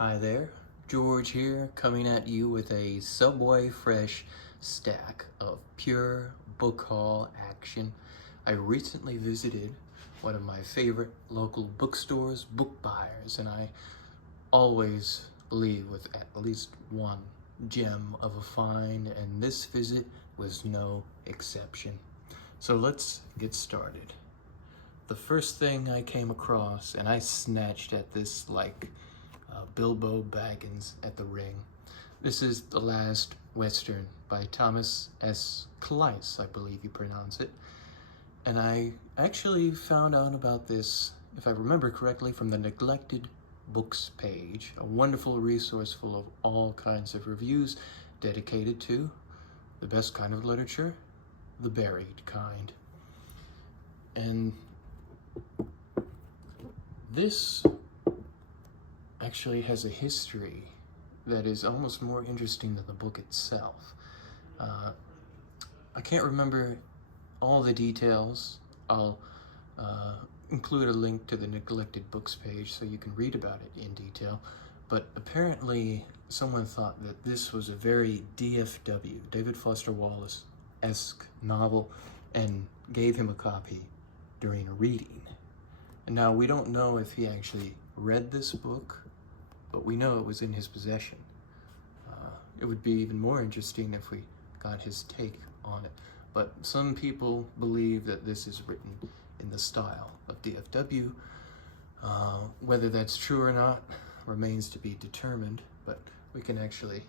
Hi there, George here, coming at you with a Subway Fresh stack of pure book haul action. I recently visited one of my favorite local bookstores, Book Buyers, and I always leave with at least one gem of a find, and this visit was no exception. So let's get started. The first thing I came across, and I snatched at this like Bilbo Baggins at the ring. This is The Last Western by Thomas S. Salis, I believe you pronounce it. And I actually found out about this, if I remember correctly, from the Neglected Books page, a wonderful resource full of all kinds of reviews dedicated to the best kind of literature, the buried kind. And this actually has a history that is almost more interesting than the book itself. I can't remember all the details. I'll include a link to the Neglected Books page so you can read about it in detail. But apparently someone thought that this was a very DFW, David Foster Wallace-esque novel, and gave him a copy during a reading. And now we don't know if he actually read this book, but we know it was in his possession. It would be even more interesting if we got his take on it. But some people believe that this is written in the style of DFW. Whether that's true or not remains to be determined, but we can actually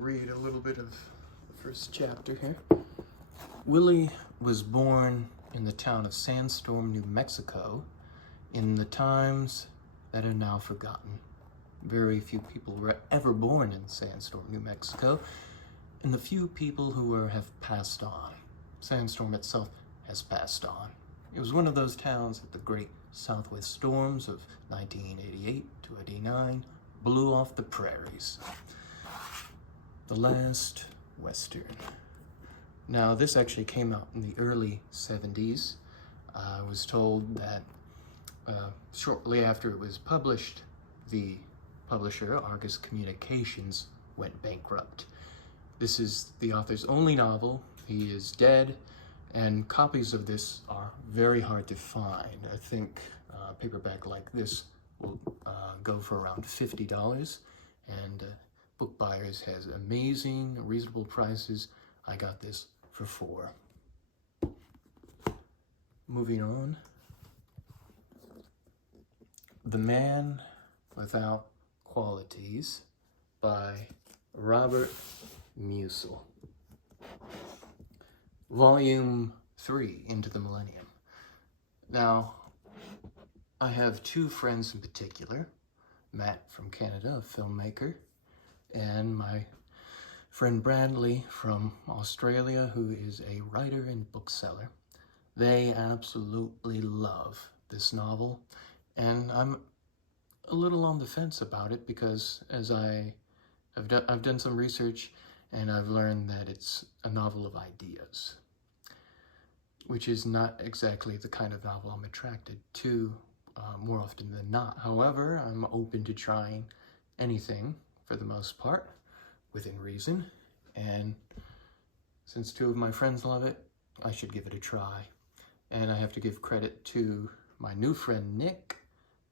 read a little bit of the first chapter here. Willie was born in the town of Sandstorm, New Mexico, in the times that are now forgotten. Very few people were ever born in Sandstorm, New Mexico, and the few people who have passed on. Sandstorm itself has passed on. It was one of those towns that the great southwest storms of 1988 to 89 blew off the prairies. The Last Western. Now, this actually came out in the early 70s. I was told that shortly after it was published, the publisher, Argus Communications, went bankrupt. This is the author's only novel. He is dead, and copies of this are very hard to find. I think a paperback like this will go for around $50, and Book Buyers has amazing, reasonable prices. I got this for $4. Moving on. The Man Without Qualities by Robert Musil. Volume 3, Into the Millennium. Now, I have two friends in particular, Matt from Canada, a filmmaker, and my friend Bradley from Australia, who is a writer and bookseller. They absolutely love this novel, and I'm a little on the fence about it because as I've done some research and I've learned that it's a novel of ideas, which is not exactly the kind of novel I'm attracted to more often than not. However, I'm open to trying anything for the most part, within reason, and since two of my friends love it, I should give it a try. And I have to give credit to my new friend Nick,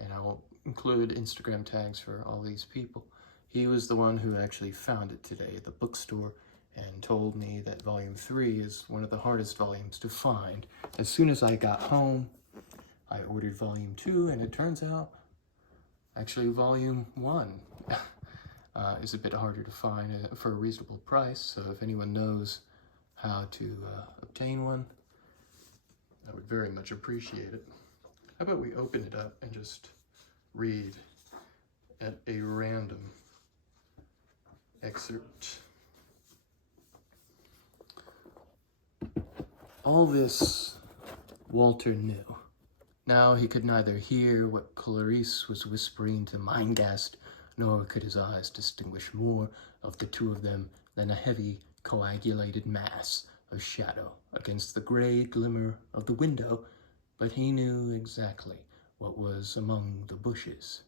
and I will include Instagram tags for all these people. He was the one who actually found it today at the bookstore and told me that volume 3 is one of the hardest volumes to find. As soon as I got home, I ordered volume 2, and it turns out actually volume 1 is a bit harder to find for a reasonable price. So if anyone knows how to obtain one, I would very much appreciate it. How about we open it up and just read at a random excerpt. All this Walter knew. Now he could neither hear what Clarice was whispering to Mindgast, nor could his eyes distinguish more of the two of them than a heavy, coagulated mass of shadow against the gray glimmer of the window, but he knew exactly what was among the bushes.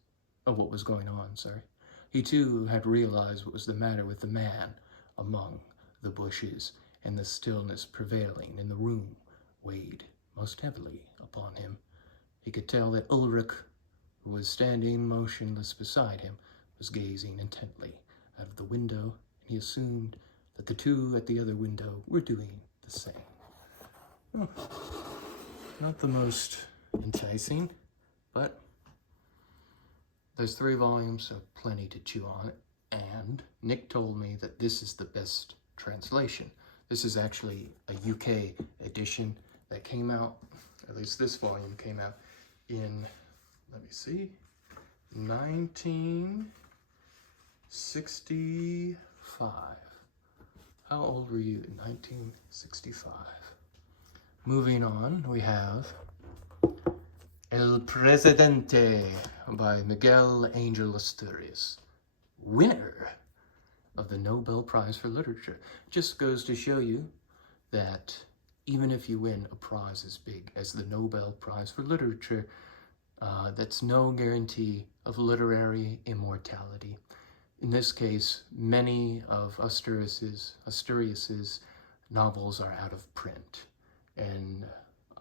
what was going on, sorry. He too had realized what was the matter with the man among the bushes, and the stillness prevailing in the room weighed most heavily upon him. He could tell that Ulrich, who was standing motionless beside him, was gazing intently out of the window, and he assumed that the two at the other window were doing the same. Oh, not the most enticing, but there's 3 volumes, so plenty to chew on. And Nick told me that this is the best translation. This is actually a UK edition that came out, at least this volume came out in, let me see, 1965. How old were you in 1965? Moving on, we have El Presidente by Miguel Angel Asturias, winner of the Nobel Prize for Literature. Just goes to show you that even if you win a prize as big as the Nobel Prize for Literature, that's no guarantee of literary immortality. In this case, many of Asturias's novels are out of print, and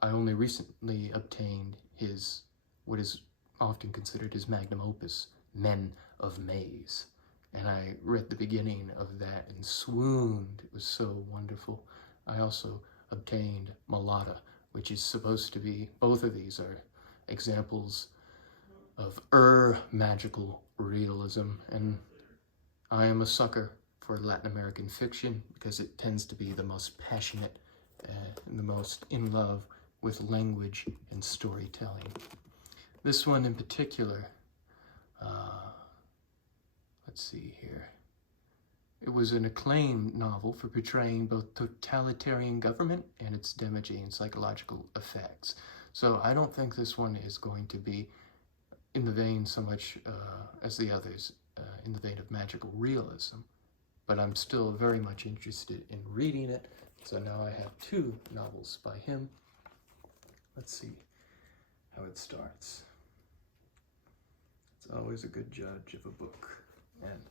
I only recently obtained his, what is often considered his magnum opus, Men of Maze. And I read the beginning of that and swooned. It was so wonderful. I also obtained Malata, which is supposed to be, both of these are examples of magical realism. And I am a sucker for Latin American fiction because it tends to be the most passionate and the most in love with language and storytelling. This one in particular, let's see here. It was an acclaimed novel for portraying both totalitarian government and its damaging psychological effects. So I don't think this one is going to be in the vein so much as the others, in the vein of magical realism, but I'm still very much interested in reading it. So now I have 2 novels by him. Let's see how it starts. It's always a good judge of a book. And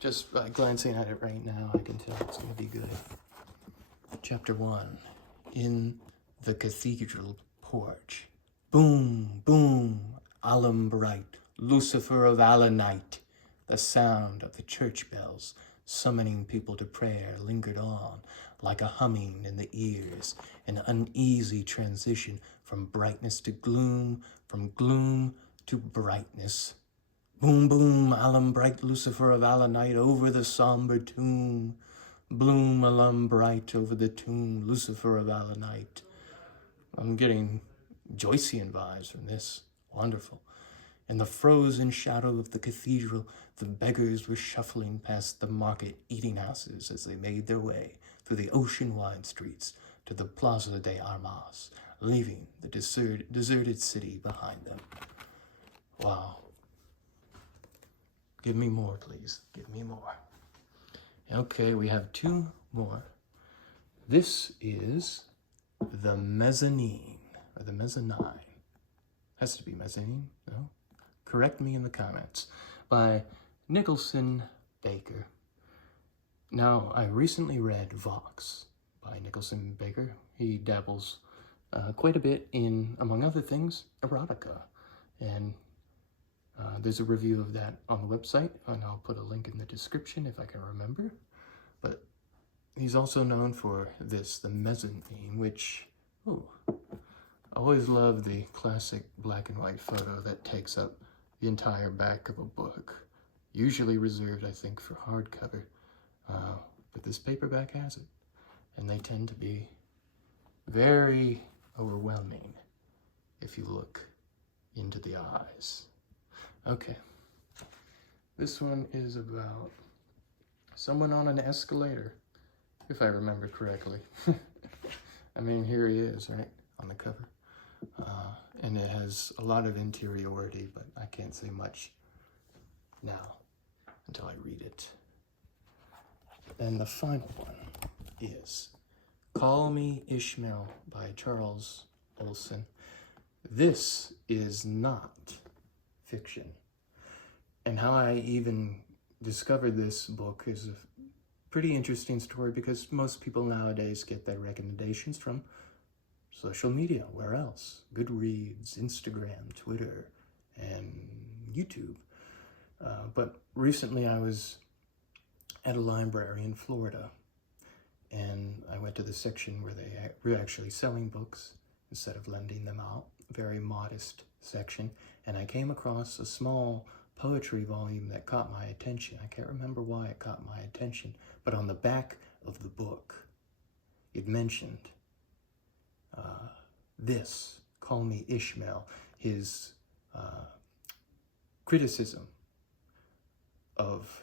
just by glancing at it right now, I can tell it's going to be good. Chapter 1. In the cathedral porch. Boom, boom, alum bright, Lucifer of Allanite. The sound of the church bells summoning people to prayer lingered on, like a humming in the ears, an uneasy transition from brightness to gloom, from gloom to brightness. Boom, boom, alum bright, Lucifer of Allanite, over the somber tomb. Bloom, alum bright, over the tomb, Lucifer of Allanite. I'm getting Joycean vibes from this. Wonderful. In the frozen shadow of the cathedral, the beggars were shuffling past the market eating houses as they made their way through the ocean-wide streets to the Plaza de Armas, leaving the deserted city behind them. Wow. Give me more, please. Give me more. Okay, we have 2 more. This is The Mezzanine, or The Mezzanine. Has to be mezzanine, no? Correct me in the comments. By Nicholson Baker. Now, I recently read Vox by Nicholson Baker. He dabbles quite a bit in, among other things, erotica. And there's a review of that on the website, and I'll put a link in the description if I can remember. But he's also known for this, The Mezzanine, which, I always love the classic black and white photo that takes up the entire back of a book. Usually reserved, I think, for hardcover, but this paperback has it. And they tend to be very overwhelming if you look into the eyes. Okay, this one is about someone on an escalator, if I remember correctly. I mean, here he is, right, on the cover. And it has a lot of interiority, but I can't say much now until I read it. And the final one is Call Me Ishmael by Charles Olson. This is not fiction. And how I even discovered this book is a pretty interesting story, because most people nowadays get their recommendations from social media. Where else? Goodreads, Instagram, Twitter, and YouTube. But recently I was at a library in Florida, and I went to the section where they were actually selling books instead of lending them out. Very modest section. And I came across a small poetry volume that caught my attention. I can't remember why it caught my attention, but on the back of the book, it mentioned this, Call Me Ishmael, his criticism of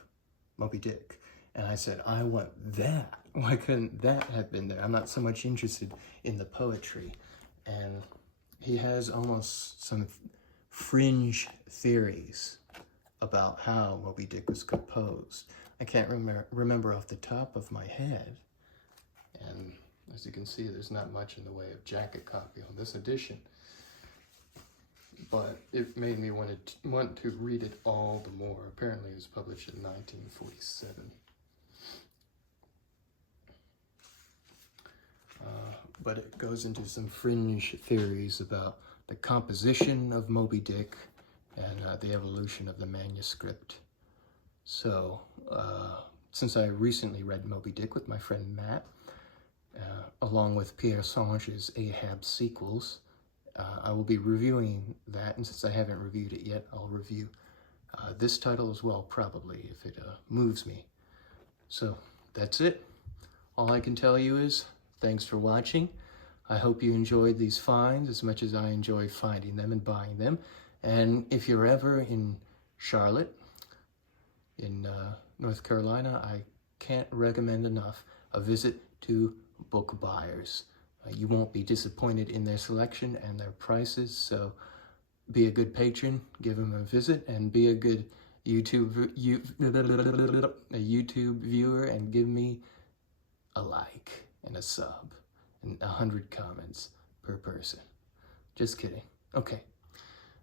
Moby Dick. And I said, I want that. Why couldn't that have been there? I'm not so much interested in the poetry. And he has almost some fringe theories about how Moby Dick was composed. I can't remember off the top of my head. And as you can see, there's not much in the way of jacket copy on this edition. But it made me want to read it all the more. Apparently it was published in 1947. But it goes into some fringe theories about the composition of Moby Dick and the evolution of the manuscript. So, since I recently read Moby Dick with my friend Matt, along with Pierre Sange's Ahab sequels, I will be reviewing that, and since I haven't reviewed it yet, I'll review this title as well, probably, if it moves me. So, that's it. All I can tell you is, thanks for watching. I hope you enjoyed these finds as much as I enjoy finding them and buying them. And if you're ever in Charlotte, in North Carolina, I can't recommend enough a visit to Book Buyers. You won't be disappointed in their selection and their prices, so be a good patron, give them a visit, and be a good YouTube viewer and give me a like and a sub and 100 comments per person. Just kidding. Okay,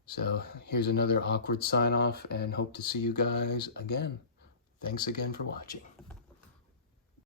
so here's another awkward sign off, and hope to see you guys again. Thanks again for watching.